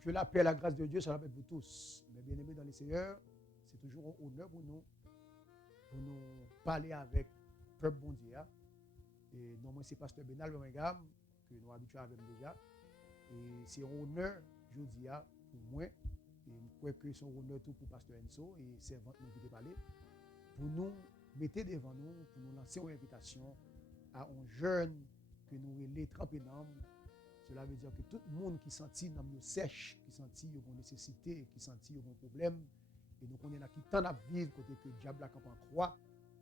Que la paix et la grâce de Dieu soient avec vous tous. Mes bien-aimés dans les Seigneurs, c'est toujours un honneur pour nous parler avec le peuple bon Dieu. Et non, moi, c'est Pasteur Benal Birmingham, que nous habituons avec déjà. Et c'est un honneur, je dis, pour moi. Et je crois que c'est un honneur tout pour Pasteur Enzo et servant nous qui parler. Pour nous mettre devant nous, pour nous lancer une invitation à un jeune que nous relais trempé dans. Cela veut dire que tout le monde qui sentit dans nous sèche, qui sentit une nécessité, qui sentit un problème, et nous connaissons qui tend à vivre côté que le diable a en croix,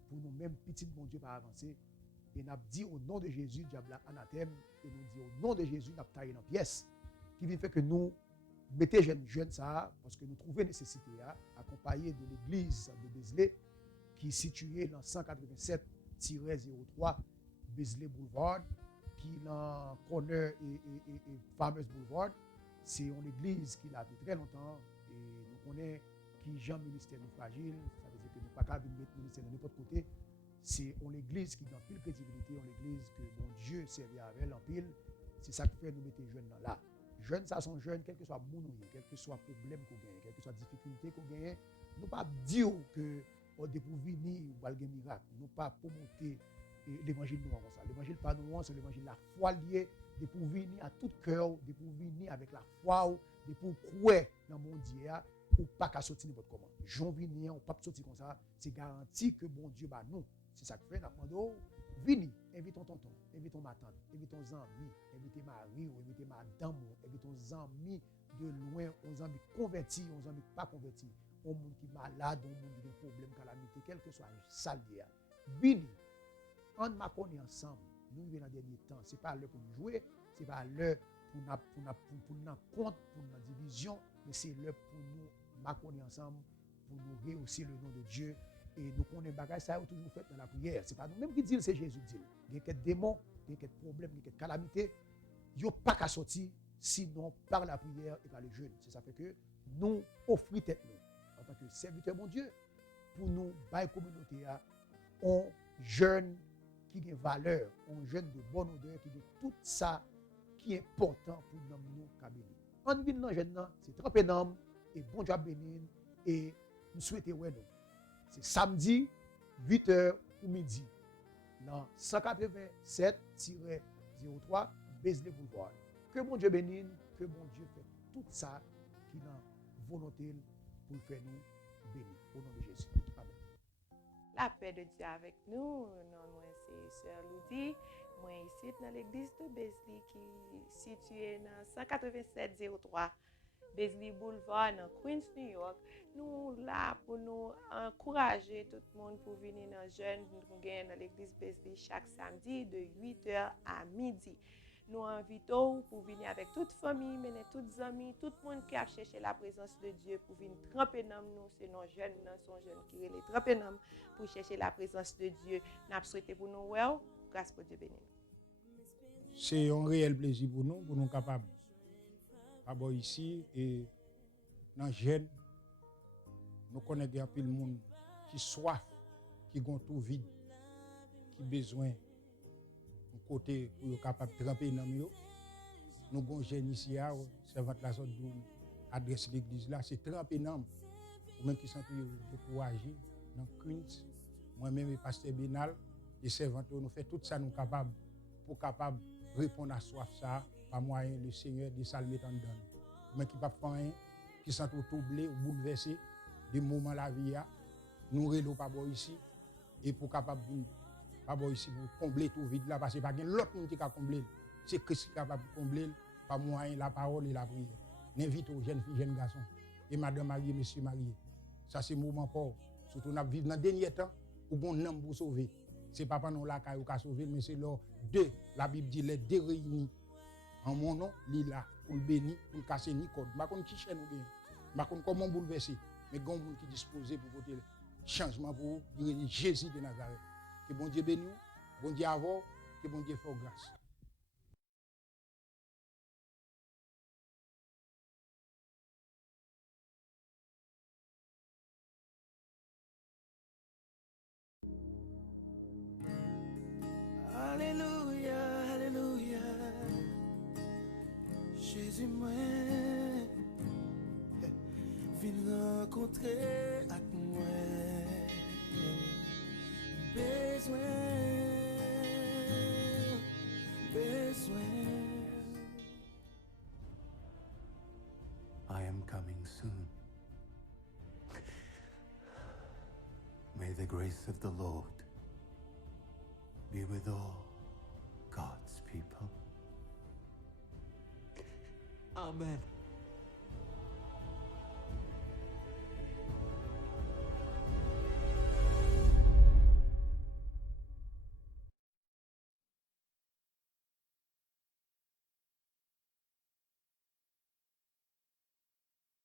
pour nous-mêmes, petit bon Dieu, pas avancer. Et nous avons dit au nom de Jésus, diable anathème, et nous dit au nom de Jésus, nous avons taillé dans pièce, qui vient faire que nous mettons jeunes ça, parce que nous trouvons nécessité, accompagné de l'église de Bézlé, qui est située dans 187-03 Bézlé Boulevard, qui est dans Corner et Farmers Boulevard. C'est une église qui a depuis très longtemps, et nous connaissons qui Jean ministère nous fragile, ça veut dire que nous ne pouvons pas mettre ministère de n'importe côté. C'est une église qui a pile crédibilité, une église que mon Dieu servait avec en pile. C'est ça qui fait nous mettre jeunes là. Jeunes, ça sont jeunes, quel que soit mon quel que soit problème qu'on gagne, quelle que soit difficulté qu'on gagne. Nous ne pas dire que on pour venir ou un miracle. Nous pas promoter l'évangile nous comme ça. L'évangile pas nous, c'est l'évangile la foi liée, de pour venir à tout cœur, de pour venir avec la foi, de pour croire dans mon Dieu. Ou pas qu'à sortir n'importe comment. Jean venir, ou pas sortir comme ça, c'est garanti que bon Dieu bah nous. C'est ça que fait, nous vini, invitons tonton, invitons ma tante, invitons amis, invitons mari, ou invitons madame, invitons amis de loin, aux amis convertis, aux amis pas convertis, aux monde qui est malade, aux monde qui a des problèmes, calamité, quel que soit ça lié. Vini, on m'a connu ensemble. Nous vivons dans les derniers temps. Ce n'est pas l'heure pour nous jouer, ce n'est pas l'heure pour nous compte, pour nous division, mais c'est l'heure pour nous marquer ensemble, pour nous réussir le nom de Dieu. Et nous connaissons les bagages, ça a toujours fait dans la prière. Ce n'est pas nous-mêmes qui disons, c'est Jésus dit. Il y a quelques démons, il y a quelques problèmes, il y a quelques calamités. Il n'y a pas qu'à sortir, sinon par la prière et par le jeûne. C'est ça fait que nous offrons tête nous, en tant que serviteurs de mon Dieu, pour nous, par la communauté, on jeûne qui a valeur, on jeûne de bonne odeur, qui a tout ça qui est important pour nous bénir. On vient dans le jeûne, c'est tremper dans et bon Dieu bénir et nous souhaitons ouais nous. C'est samedi, 8h ou midi, dans 187-03 Bézlé Boulevard. Que bon Dieu bénisse, que bon Dieu fait tout ça qui a volonté pour faire nous bénir. Au nom de Jésus. Amen. La paix de Dieu avec nous. Non, moi, c'est Sœur Ludi. Moi, ici, dans l'église de Bézlé, qui est située dans 187-03 Bézlé Boulevard, dans Queens, New York. Nous là pour nous encourager tout le monde pour venir dans jeûne. Nous gagnons dans l'église Bézlé chaque samedi de 8h à midi. Nous invitons pour venir avec toute famille, mener toutes amis, tout le monde qui a cherché la présence de Dieu pour venir tremper dans nous. C'est nos jeunes, sont jeunes qui les tremper dans pour chercher la présence de Dieu. Nous souhaitons pour nous, grâce pour Dieu béni. C'est un réel plaisir pour nous capables. D'abord ici et dans jeune, nous connaissons un peu le monde qui soif, qui ont tout vide, qui besoin un côté pour être capable de tremper dans nous. Nous avons jeunes ici, servant la sorte adresse l'église là, c'est tremper dans nous. Même qui sont découragés dans Queens, moi-même et Pasteur Benal, les servants, nous faisons tout ça nous capables pour capable répondre à soif ça par moyen le Seigneur de ça le mettre en dedans. Mais qui pas faire rien, qui sont troublés ou bouleversés des moments la vie nous relou pas ici et pour capable pas ici pour combler tout vide là parce que pas l'autre monde qui a combler, c'est Christ qui est capable de combler par moyen la parole et la prière. N'invite aux jeunes filles, jeunes garçons et madame mariée, monsieur marié. Ça c'est moment fort, surtout on vivre dans dernier temps où bon homme pour sauver. C'est pas non là qui a sauvé mais c'est lors deux, la Bible dit les deux réunis en mon nom, là pour le bénir, pour le casser ni code. Je ne sais pas qui chaîne ou bien. Je ne sais pas comment bouleverser. Mais il y a des gens qui sont disposés pour voter changement pour Jésus de Nazareth. Que bon Dieu bénisse, bon Dieu avant, que bon Dieu fasse grâce. Alléluia, alléluia. Jésus, moi, vin rencontrer ak moi. Besoin. I am coming soon. May the grace of the Lord be with all God's people. Amen.